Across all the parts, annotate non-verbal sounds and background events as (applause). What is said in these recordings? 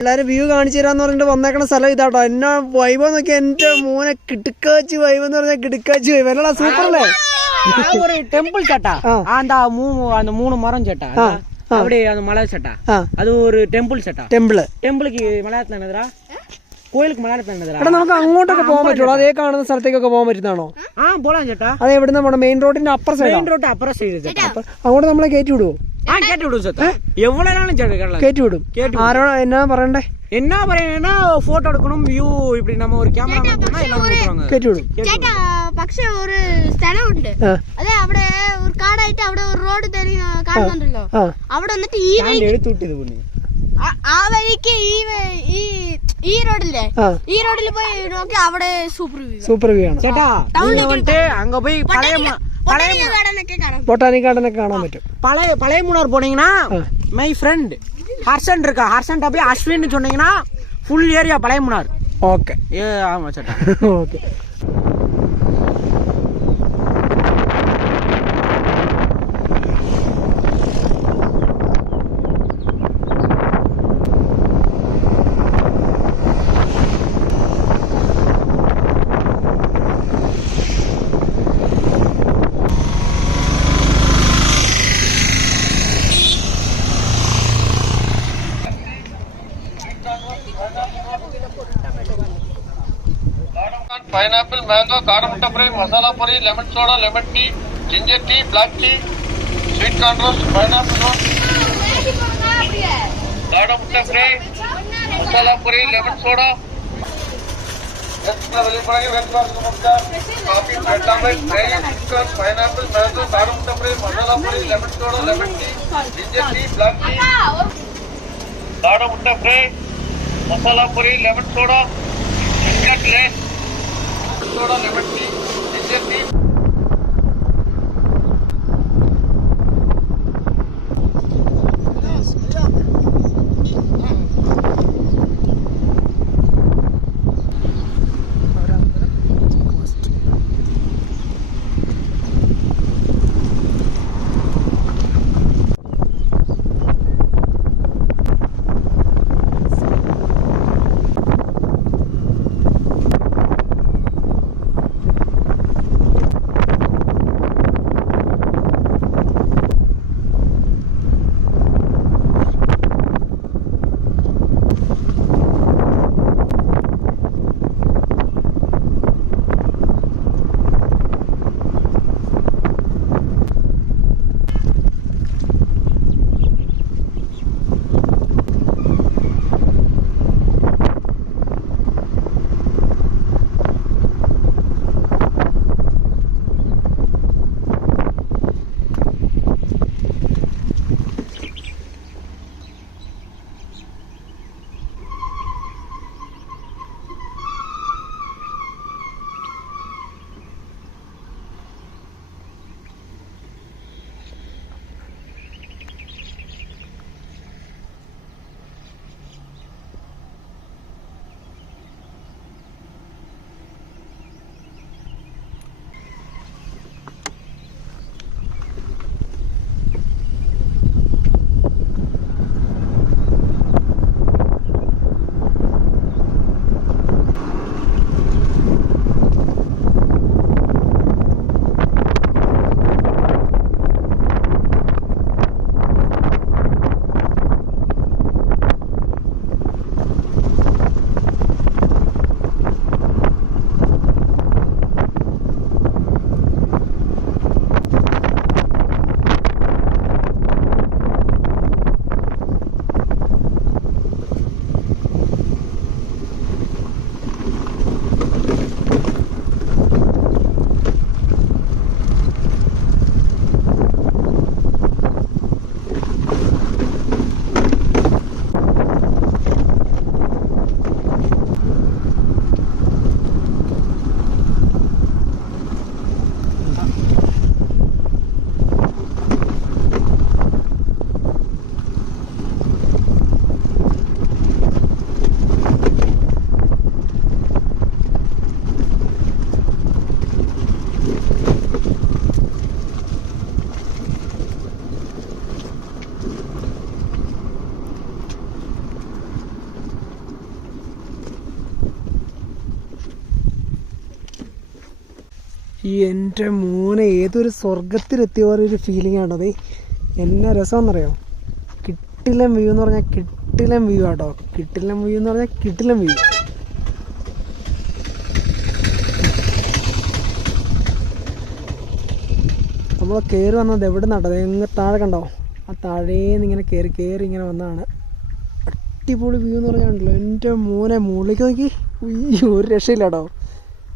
എല്ലാരും വ്യൂ കാണിച്ചു തരാന്ന് പറഞ്ഞിട്ട് വന്നേക്കണ സ്ഥലം ഇതാട്ടോ എന്നാ വൈബ് നോക്കി എന്റെ മോനെ കിടുക്കാച്ചി വൈബ് എന്ന് പറഞ്ഞാൽ കിടുക്കാച്ചി വൈബ് അല്ലടാ സൂപ്പർ അല്ലേ ஒரு டெம்பிள் சட்டா ஆ. அந்த மூ அந்த மூணு மரம் சட்டா அப்படியே அந்த மலை சட்டா ആ அது ஒரு டெம்பிள் சட்டா ടെമ്പിള് டெம்பிளுக்கு மலையாளத்துல என்னதுடா കോയിലേക്ക് നമുക്ക് അങ്ങോട്ടൊക്കെ പോകാൻ പറ്റുള്ളൂ. അതേ കാണുന്ന സ്ഥലത്തേക്കൊക്കെ പോകാൻ പറ്റുന്നതാണോ? ആ പോകാം ചേട്ടാ. അത് എവിടെ നമ്മുടെ മെയിൻ റോഡിന്റെ അപ്പുറ സൈഡ് മെയിൻ റോഡ് അപ്പുറ സൈഡ് ചേട്ടാ. അങ്ങോട്ട് നമ്മളെ കയറ്റി വിടുവോ? ആ കയറ്റി വിടും ചേട്ടാ. എവിടെയാണ് ചേട്ടാ കയറ്റി വിടും. ആരോടാ എന്നാ പറയണ്ടേ? என்ன പറയുന്നേன்னா ഫോട്ടോ എടുക്കണം? വ്യൂ இப்படி நம்ம ഒരു ക്യാമറ വെക്കണം എല്ലാം കൊടുത്തുവാങ്ങ കേട്ടോളൂ ചേട്ടാ പക്ഷേ ഒരു സ്ഥലമുണ്ട്. അതെ അവിടെ ഒരു കാടായിട്ട് അവിടെ ഒരു റോഡ് തരി കാണുന്നുണ്ടല്ലോ. അവിടെ വന്നിട്ട് ഈ വഴി എടുത്തുവിട്ട് ഇത് ആ- ആ വഴിക്ക് ഈ വ- ഈ ഈ റോഡില്ലേ ആ ഈ റോഡിൽ പോയി നോക്കി അവിടെ സൂപ്പർ വ്യൂ സൂപ്പർ വ്യൂ ആണ് ചേട്ടാ நீங்க வந்துட்டு அங்க போய் பழைய ம- பழைய ம- ഗാർഡനൊക്കെ കാണാം ബൊട്ടാനിക് ഗാർഡനൊക്കെ കാണാൻ പറ്റും பழைய பழைய மூணார் போனீங்கன்னா மை ஃப்ரெண்ட் ஹர்ஷன் இருக்கா ஹர்ஷன் போய் அஸ்வின்னு சொன்னீங்கன்னா ஃபுல் ஏரியா பழைய மூணார் ഓക്കെ ஏ ஆமா சேட்டா ഓക്കെ మ్యాంగో కారముట్ట ఫ్రై మసాలా పొడి lemon soda lemon tea ginger tea black tea sweet corn roast pineapple కారముట్ట fry masala పొడి lemon soda coffee vitamin fry sweet pineapple mango కారముట్ట fry masala పొడి lemon soda lemon tea ginger tea black tea కారముట్ట fry masala పొడి lemon soda ginger tea కూడా నిబట్టి SSC എന്റെ മോനെ ഏതൊരു സ്വർഗത്തിലെത്തിയ പോലെ ഒരു feeling ആണത് എന്ന രസമെന്നറിയോ കിട്ടിലം വ്യൂ എന്ന് പറഞ്ഞാൽ കിട്ടിലം വ്യൂ ആട്ടോ. കിട്ടിലം വ്യൂ എന്ന് പറഞ്ഞാൽ കിട്ടിലം വ്യൂ നമ്മൾ കയറി വന്നത് എവിടെ നട്ടത് എങ്ങ് താഴെ കണ്ടോ? ആ താഴേന്ന് ഇങ്ങനെ കയറി കയറി ഇങ്ങനെ വന്നതാണ്. അടിപൊളി വ്യൂ എന്ന് പറഞ്ഞാണല്ലോ എന്റെ മോനെ മുകളിലേക്ക് നോക്കി. ഒരു രക്ഷയില്ല കേട്ടോ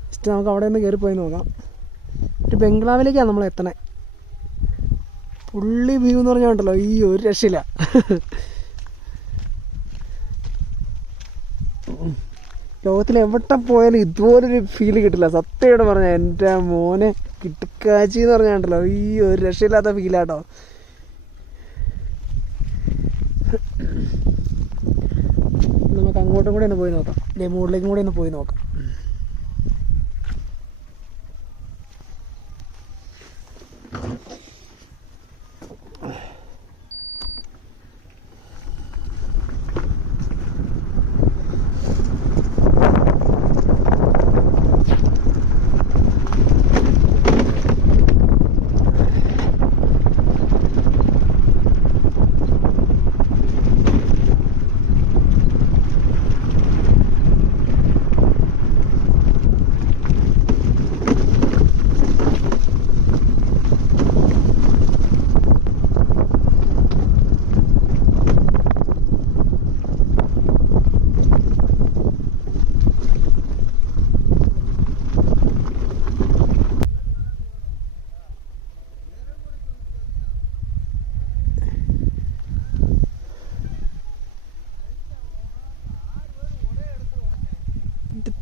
ജസ്റ്റ് നമുക്ക് അവിടെ നിന്ന് കയറി പോയി നോക്കാം. ഒരു ബംഗ്ലാവിലേക്കാണ് നമ്മൾ എത്തണേ. പുള്ളി വ്യൂ എന്ന് പറഞ്ഞാൽ ഉണ്ടല്ലോ ഈ ഒരു രക്ഷയില്ല. ലോകത്തിൽ എവിടെ പോയാലും ഇതുപോലൊരു ഫീൽ കിട്ടില്ല. സത്യമായിട്ട് പറഞ്ഞാൽ എന്റെ മോനെ കിട്ടിക്കാച്ചി എന്ന് പറഞ്ഞാണ്ടല്ലോ ഈ ഒരു രക്ഷയില്ലാത്ത ഫീലാട്ടോ നമുക്ക് അങ്ങോട്ടും കൂടെ ഒന്ന് പോയി നോക്കാം. മുകളിലേക്കും കൂടി ഒന്ന് പോയി നോക്കാം.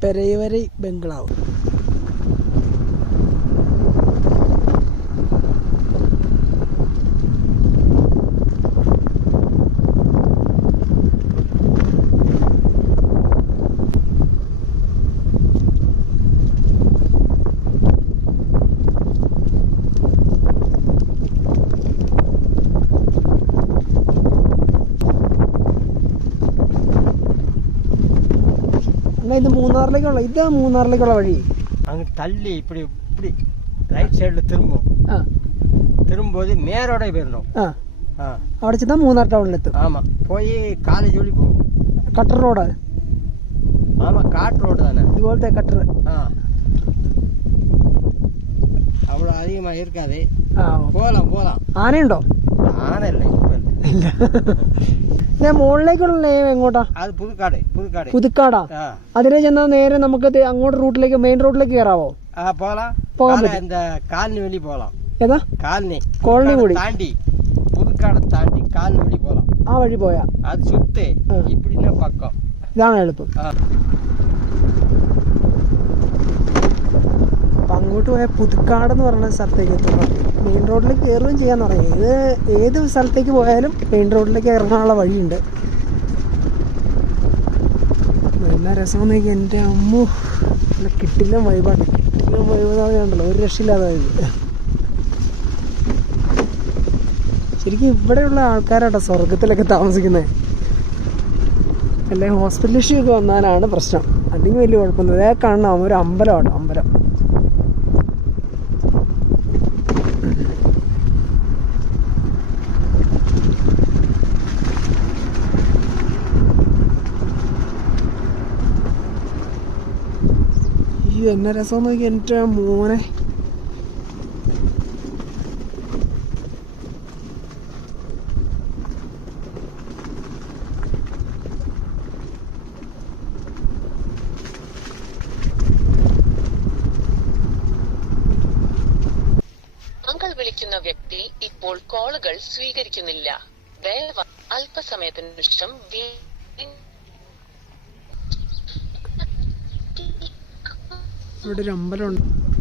ഇത് പെരയവരൈ ബംഗ്ലാവ്. மூணாறுலேக்குள்ள இதுதான் மூணாறுலேக்குள்ள வழி. அங்கே தள்ளி இப்படி இப்படி ரைட் சைடில் திரும்பும் திரும்பும்போது மேரோட போயிடணும். அடிச்சு தான் மூணார் டவுனில் எத்தும் ஆமாம் போய் காலேஜ் வழி போகும் கட்டர் ரோடா ஆமாம் காட்டு ரோடு தானே. இது போலத்த கட்டர். ஆ. அவ்வளோ அதிகமாக இருக்காது. போகலாம் போகலாம் ஆனையுண்டோ? ஆனை இல்லை. ഇല്ല. ഞാൻ മുകളിലേക്കുള്ള ലേവ് എങ്ങോട്ടാ? പുതുക്കാടാ അതിനെ ചെന്നാൽ നേരെ നമുക്ക് അങ്ങോട്ട് റൂട്ടിലേക്ക് മെയിൻ റോഡിലേക്ക് കയറാവോ? പോകാം. കോളനി കൂടി. ആ വഴി പോയാ. അത് ഇതാണ് എളുപ്പം. ஆ അപ്പൊ അങ്ങോട്ട് പോയാൽ പുതുക്കാട് എന്ന് പറയുന്ന സ്ഥലത്തേക്ക് എത്തുള്ളൂ മെയിൻ റോഡിലേക്ക് കയറുകയും ചെയ്യാൻ തുടങ്ങി. ഇത് ഏത് സ്ഥലത്തേക്ക് പോയാലും മെയിൻ റോഡിലേക്ക് ഇറങ്ങാനുള്ള വഴിയുണ്ട്. നല്ല രസം നോക്കി എന്റെ അമ്മു. നല്ല കിട്ടില്ല വൈബാണ് കിട്ടില്ല വൈബാണല്ലോ ഒരു രക്ഷയില്ലാതെ ഇത് ശരിക്കും ഇവിടെയുള്ള ആൾക്കാരാട്ടോ സ്വർഗത്തിലൊക്കെ താമസിക്കുന്നത്. അല്ലെങ്കിൽ ഹോസ്പിറ്റൽ ഒക്കെ വന്നാലാണ് പ്രശ്നം. അല്ലെങ്കിൽ വലിയ കുഴപ്പമൊന്നുമില്ല. കാണണം ഒരു അമ്പലമാണ് അമ്പലം ഈ എന്നെ രസം നോക്കി എന്റെ മോനെ. വിളിക്കുന്ന വ്യക്തി ഇപ്പോൾ കോളുകൾ സ്വീകരിക്കുന്നില്ല. ദയവായി അല്പസമയത്തിനു ശേഷം വീ- ഇവിടെ ഒരു അമ്പലമുണ്ട്.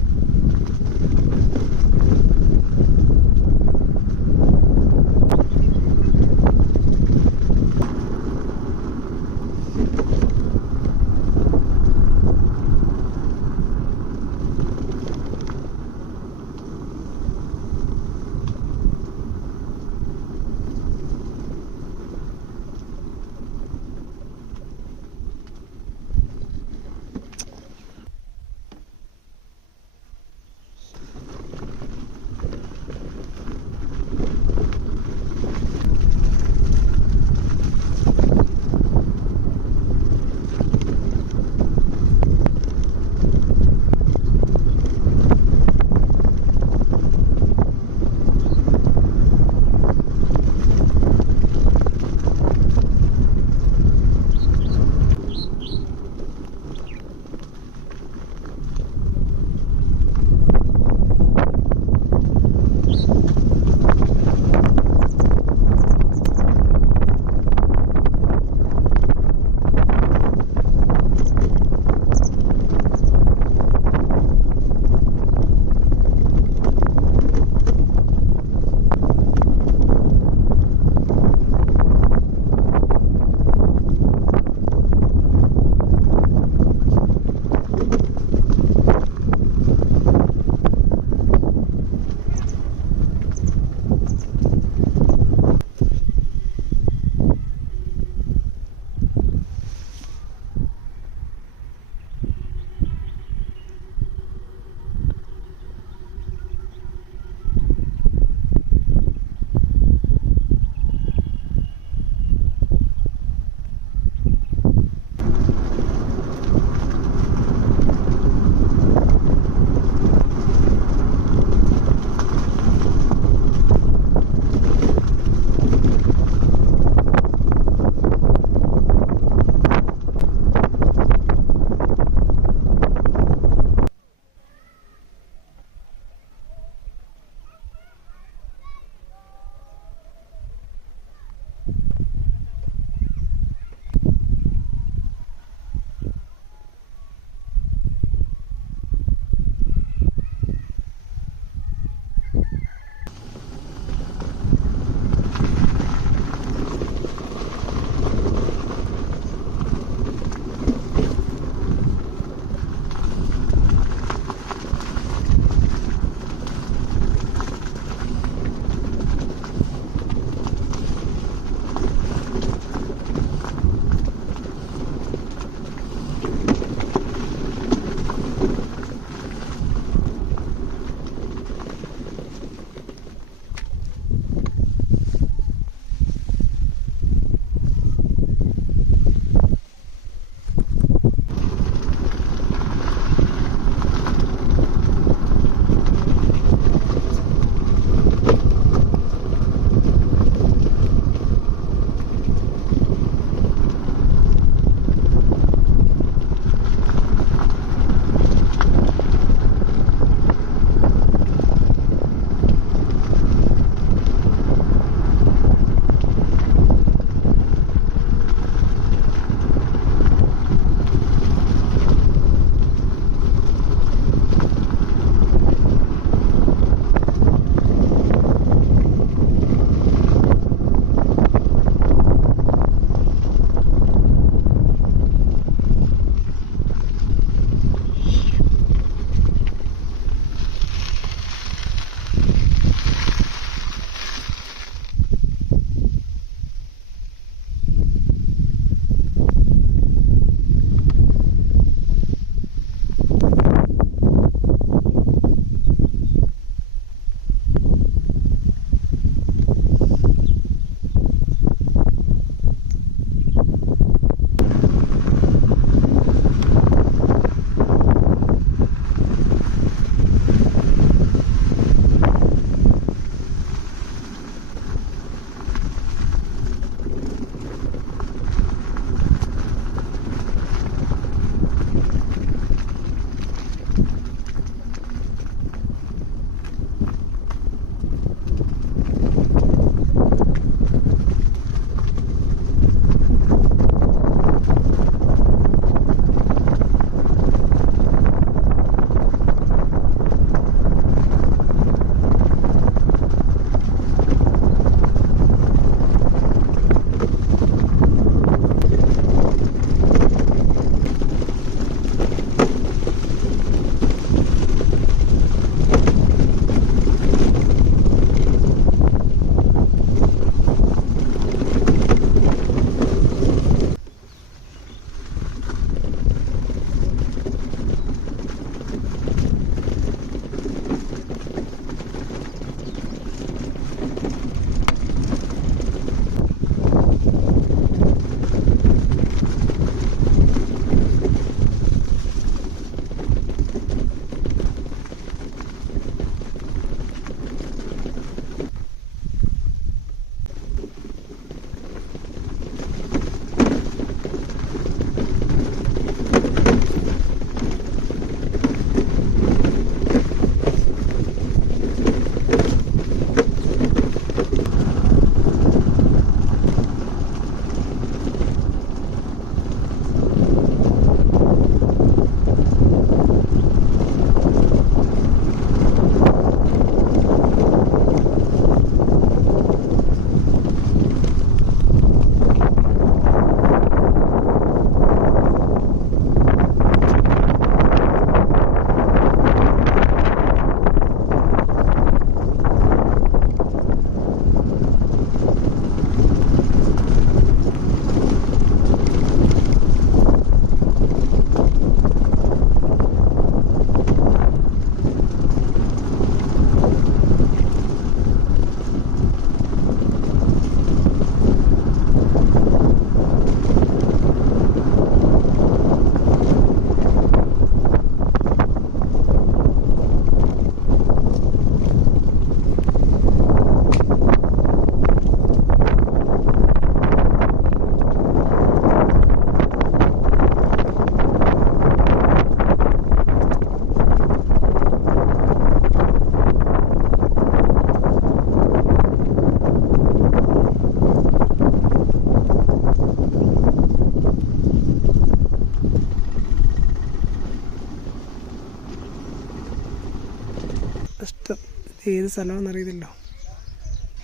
ഏത് സ്ഥലമാണെന്ന് അറിയത്തില്ലോ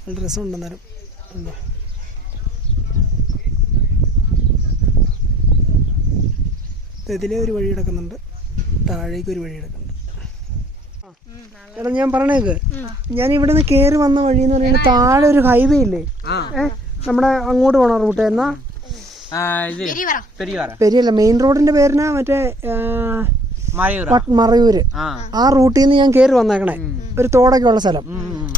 നല്ല രസമുണ്ടെന്നാലും ഉണ്ടോ? ഇതിലേ ഒരു വഴി കിടക്കുന്നുണ്ട്. താഴേക്ക് ഒരു വഴി കിടക്കുന്നുണ്ട്. ചേട്ടാ ഞാൻ പറഞ്ഞേക്ക്. ഞാൻ ഇവിടെ നിന്ന് കയറി വന്ന വഴി എന്ന് പറയുന്നത് താഴെ ഒരു ഹൈവേ ഇല്ലേ? ആ. നമ്മുടെ അങ്ങോട്ട് പോണ റൂട്ട്. എന്നാ? പെരിയല്ല മെയിൻ റോഡിന്റെ പേരിനാ? മറ്റേ മറയൂര്? ആ. ആ റൂട്ടിൽ നിന്ന് ഞാൻ കയറി വന്നേക്കണേ. ഒരു തോടൊക്കെ ഉള്ള സ്ഥലം.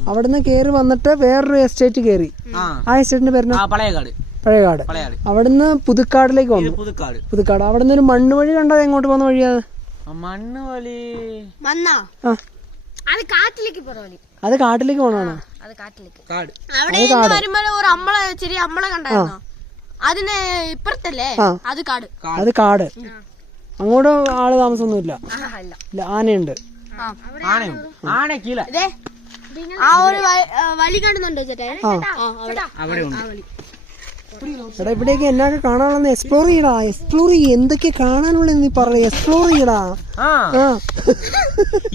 അവിടുന്ന് കയറി വന്നിട്ട് വേറൊരു എസ്റ്റേറ്റ് കയറി ആ. ആ എസ്റ്റേറ്റിന്റെ പേരിന് ആ പഴയകാട്. പഴയകാട്. അവിടുന്ന് പുതുക്കാടിലേക്ക് വന്നു. പുതുക്കാട്. പുതുക്കാട്. അവിടുന്ന് ഒരു മണ്ണ് വഴി കണ്ടത് എങ്ങോട്ട് പോകുന്ന വഴിയാ അത്? ആ, മണ്ണ് വലി അത് കാട്ടിലേക്ക് പോണോ അത് കാട്ടിലേക്ക് പോകണോ അത് കാട്ടിലേക്ക്. കാട്. അവിടെ വരുമ്പോ ഒരു അമ്മളെ ചെറിയ അമ്മളെ കണ്ടായിരുന്നോ? അതിന് ഇപ്പുറത്തല്ലേ? അത് കാട്. അത് കാട്. അങ്ങോട്ട് ആൾ താമസമൊന്നുമില്ല. ഇല്ല ആനയുണ്ട്. ആ. ആനയുണ്ട്. ആന കീഴ. ഇതേ ആ ഒരു കാണുന്നുണ്ടോ ചേട്ടാ? ആ, അവിടെ. അവിടെ ഉണ്ട്. ആ വഴി. എടാ ഇവിടേക്ക് എന്നൊക്കെ കാണാനുള്ള എക്സ്പ്ലോർ ചെയ്യടാ. എക്സ്പ്ലോർ ചെയ്യ. എന്തൊക്കെ കാണാനുള്ള നീ പറയ. എക്സ്പ്ലോർ ചെയ്യടാ.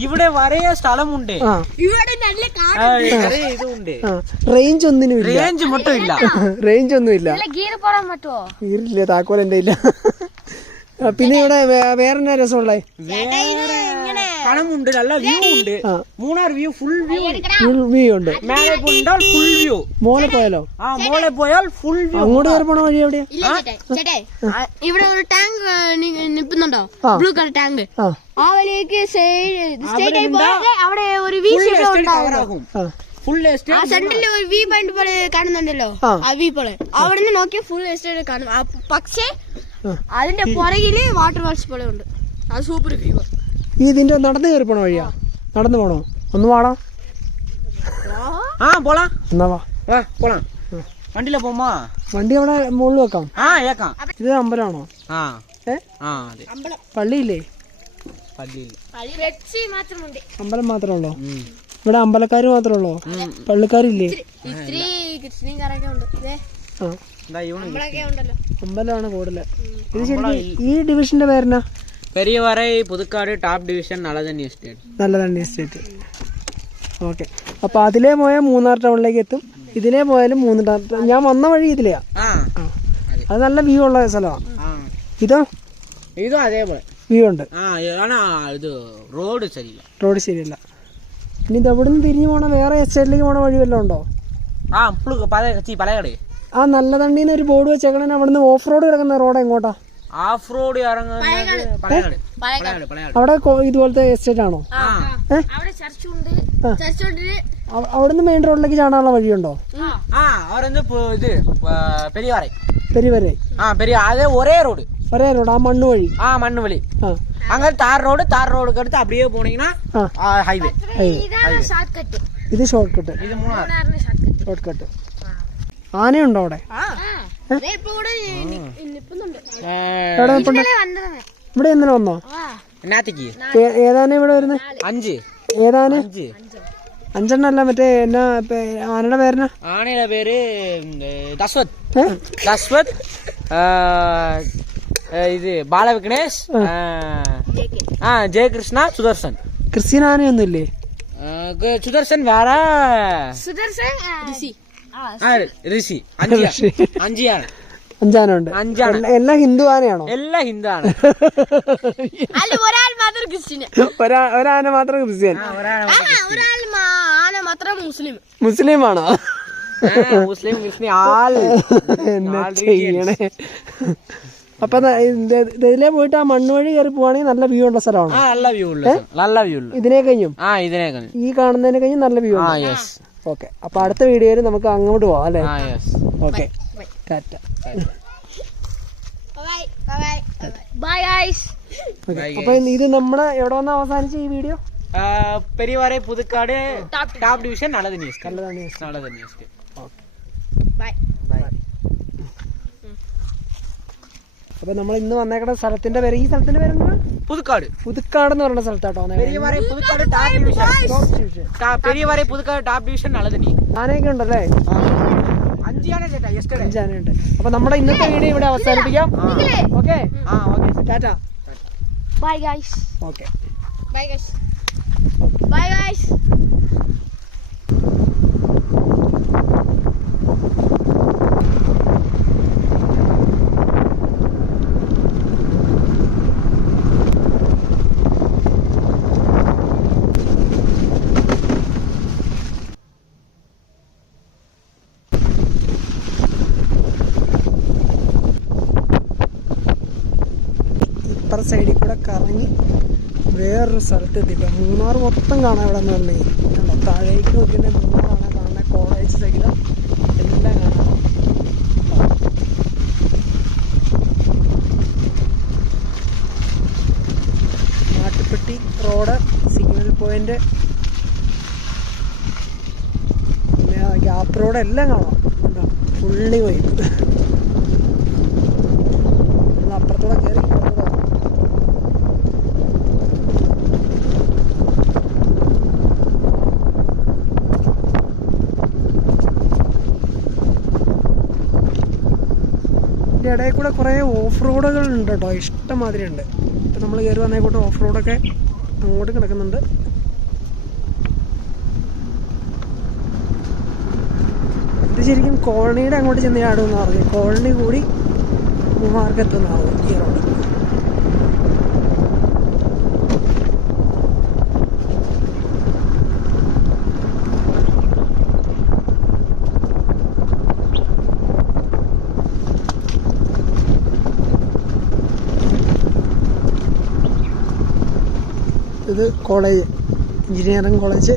ഇവിടെ വരയ സ്ഥലമുണ്ട്. റേഞ്ച് ഒന്നിനും ഇല്ല. റേഞ്ച് മൊത്തം ഇല്ല. റേഞ്ച് ഒന്നും ഇല്ല. താക്കോൽ എന്റെ ഇല്ല പിന്നെ ഇവിടെ വേറെ എന്നാ രസമുള്ളേ? ഇത് നല്ല വ്യൂ ഉണ്ട് Munnar view full view full view ഉണ്ട്. മേലെ പോയാൽ ഫുൾ വ്യൂ മോളെ പോയാലോ? ആ മോളെ പോയാൽ ഫുൾ വ്യൂ അങ്ങോട്ട് കയറി പോണ വഴി എവിടെയാ? ഇവിടെ ഒരു ടാങ്ക് നിൽക്കുന്നുണ്ടോ. ബ്ലൂ കളർ ടാങ്ക് ആ. വഴിക്ക് പോയാൽ അവിടെ ഒരു വി ഫുൾ എസ്റ്റേറ്റ് ആ സെന്ററിൽ ഒരു വി പോയിന്റ് പോലെ കാണുന്നുണ്ടല്ലോ. ആ. വി പോലെ. നിന്ന് നോക്കി ഫുൾ എസ്റ്റേറ്റ് കാണും. പക്ഷേ അതിന്റെ പുറകിൽ വാട്ടർ വർക്സ് പോലെ ഉണ്ട്. അത് സൂപ്പർ വ്യൂ ഈ ഇതിന്റെ നടന്നു കയറി പോണ വഴിയാ? നടന്നു പോണോ? ഒന്ന് വാടാ. ആ പോളാ എന്നാ വാ. പോളാ വണ്ടിയില പോമാ വണ്ടി അവിടെ മുകളിൽ വെക്കാം. ആ ഏക്കാം ഇത് അമ്പലമാണോ? ആ. ഏ? ആ അതെ. പള്ളിയില്ലേ? പള്ളിയില്ല അമ്പലം മാത്രമേ ഉള്ളൂ? ഇവിടെ അമ്പലക്കാർ മാത്രമേ ഉള്ളോ പള്ളിക്കാരില്ലേ അമ്പലമാണ് കൂടുതൽ. ഇത് ശരിക്കും ഈ ഡിവിഷന്റെ പേരെന്നാ? Periyavara Puthukkad tap division Nallathanni estate Nallathanni estate okay. അപ്പൊ അതിലേ പോയാൽ മൂന്നാർ ടൗണിലേക്ക് എത്തും. ഇതിലേ പോയാലും മൂന്ന് ടൗൺ ഞാൻ വന്ന വഴി ഇതിലെയാ. അത്. നല്ല വ്യൂ ഉള്ള സ്ഥലമാണ് ആ. ഇതോ? ഇതും അതേപോലെ. വ്യൂ ഉണ്ട്. ആ ആണാ ഇത് റോഡ് ശരിയല്ല. റോഡ് ശരിയല്ല. ഇനി ഇത് എവിടെ നിന്ന് തിരിഞ്ഞു പോണ? വേറെ എസ്റ്റേറ്റിലേക്ക് പോണ വഴി വല്ലതും ഉണ്ടോ? ആ പല ചീ ആ നല്ല തണ്ടിന്ന് ഒരു ബോർഡ് വെച്ചേക്കണേ. അവിടെ നിന്ന് ഓഫ് റോഡ് കിടക്കുന്ന റോഡ് എങ്ങോട്ടാ ഓഫ് റോഡ് അവിടെ ഇതുപോലത്തെ എസ്റ്റേറ്റ് ആണോ? അവിടുന്ന് മെയിൻ റോഡിലേക്ക് ചാടാനുള്ള വഴിയുണ്ടോ? പെരിയാറേ പെരിവരേ. ആ പെരിയ അതേ ഒരേ റോഡ് പെരി വരെ ஆ பெரிய அது ஒரே ரோடு ഒരേ റോഡ് ആ മണ്ണ് വഴി ஆ மண்ணு வழி ആ அங்க தார் ரோடு தார் ரோடுக்கு அடுத்து அப்படியே போனீங்கன்னா ആ ஹைவே ഇതാണ് ഷോർട്ട് കട്ട് ഇത് ഷോർട്ട് കട്ട് இது Munnar shortcut shortcut ആനയുണ്ടോ അവിടെ ദേ ഇപ്പൊ ഇവിടെ നി- നിപ്പുന്നുണ്ട് എവിടെ നിൽപ്പുണ്ട് ഇന്നലെ വന്നതാണ് ഇവിടെ ഇന്നലെ വന്നോ ആ என்னத்துக்கு ഏ- ഏതാന ഇവിടെ വരുന്നത് அஞ்சு ഏതാന് அஞ்சு അഞ്ചെണ്ണം അല്ല മറ്റേ എന്നാ പേ- ആനയുടെ പേരെന്നാ ஆணையில பேரு இந்த தஸ்வத் ഇത് ബാല വിഘ്നേഷ് ആ. ജയകൃഷ്ണ സുദർശൻ. ക്രിസ്ത്യനാനെ ഒന്നുമില്ലേ സുദർശൻ വേറെ. സുദർശൻ ഋഷി. അഞ്ചിയാണ്. അഞ്ചാനുണ്ട് അഞ്ചാണ്. എല്ലാ ഹിന്ദു ആനയാണോ എല്ലാ ഹിന്ദു ആണ് (laughs) ഒരാന മാത്രം ക്രിസ്ത്യൻ. മുസ്ലിം. മുസ്ലിം ആണോ മുസ്ലിം ക്രിസ്ത്യൻ ആൾ. ചെയ്യണേ? അപ്പൊ ഇതിലെ പോയിട്ട് ആ മണ്ണ് വഴി കയറി പോവാണെങ്കിൽ നല്ല വ്യൂ ഉള്ള സ്ഥലമാണ്. നല്ല വ്യൂ നല്ല വ്യൂ ഇതിനെ കഴിഞ്ഞും? ആ ഇതിനെ കഴിഞ്ഞും. ഈ കാണുന്നതിനെ കഴിഞ്ഞും നല്ല വ്യൂ ഓക്കെ. അപ്പൊ അടുത്ത വീഡിയോയിൽ നമുക്ക് അങ്ങോട്ട് പോവാം അല്ലെ? ഓക്കെ. ടാറ്റ. അപ്പൊ ഇത് നമ്മുടെ എവിടെ വന്ന അവസാനിച്ച ഈ video? Periyavare Puthukkad tap division നല്ലത് ന്യൂസ് നല്ലത് ന്യൂസ് നല്ലത് ന്യൂസ് ബൈ അപ്പൊ നമ്മൾ ഇന്ന് വന്നേക്കുന്ന സ്ഥലത്തിന്റെ പേര് ഈ സ്ഥലത്തിന്റെ പേര് പുതുക്കാട് പുതുക്കാട്. എന്ന് പറയുന്ന സ്ഥലത്താട്ടോ. Puthukkad tap division. Periyavare Puthukkad tap division ആനയൊക്കെ ഉണ്ടല്ലേ? യെസ്റ്റർഡേ അഞ്ചാനയുണ്ട് അപ്പൊ നമ്മുടെ ഇന്നത്തെ വീഡിയോ ഇവിടെ അവസാനിപ്പിക്കാം. ഓക്കെ? ആ okay. Tata. Bye guys okay. Bye guys bye guys ഇപ്പുറ സൈഡിൽ കൂടെ കറങ്ങി വേറൊരു സ്ഥലത്ത് എത്തിക്കുക മൂന്നാർ മൊത്തം കാണാൻ ഇവിടെ നിന്ന് പറഞ്ഞു കണ്ടോ താഴേക്ക് നോക്കിയിട്ടുണ്ടെങ്കിൽ മൂന്നാറാണ് കാണുന്നത് കോളേജ് സൈഡ് എല്ലാം കാണാം. Mattupetty road signal point. പിന്നെ ഗ്യാപ്പ് റോഡ് എല്ലാം കാണാം കണ്ടോ ഫുള്ളി പോയി നമ്മൾ അപ്പുറത്തൂടെ കയറി ഇപ്പുറത്തൂടെ വന്നു. ഇടയിൽ കൂടെ കുറേ ഓഫ് റോഡുകൾ ഉണ്ട് കേട്ടോ. ഇഷ്ടംമാതിരി ഉണ്ട് ഇപ്പം നമ്മൾ കയറി വന്നേ കൂട്ട് ഓഫ് റോഡൊക്കെ അങ്ങോട്ട് കിടക്കുന്നുണ്ട്. ഇത് ശരിക്കും കോളനിയുടെ അങ്ങോട്ട് ചെന്ന് ചാടുമെന്ന് പറഞ്ഞു കോളനി കൂടി മൂന്നാർക്കെത്തുന്ന ഈ road. College engineering college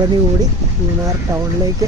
colony കൂടി മൂന്നാർ ടൗണിലേക്ക്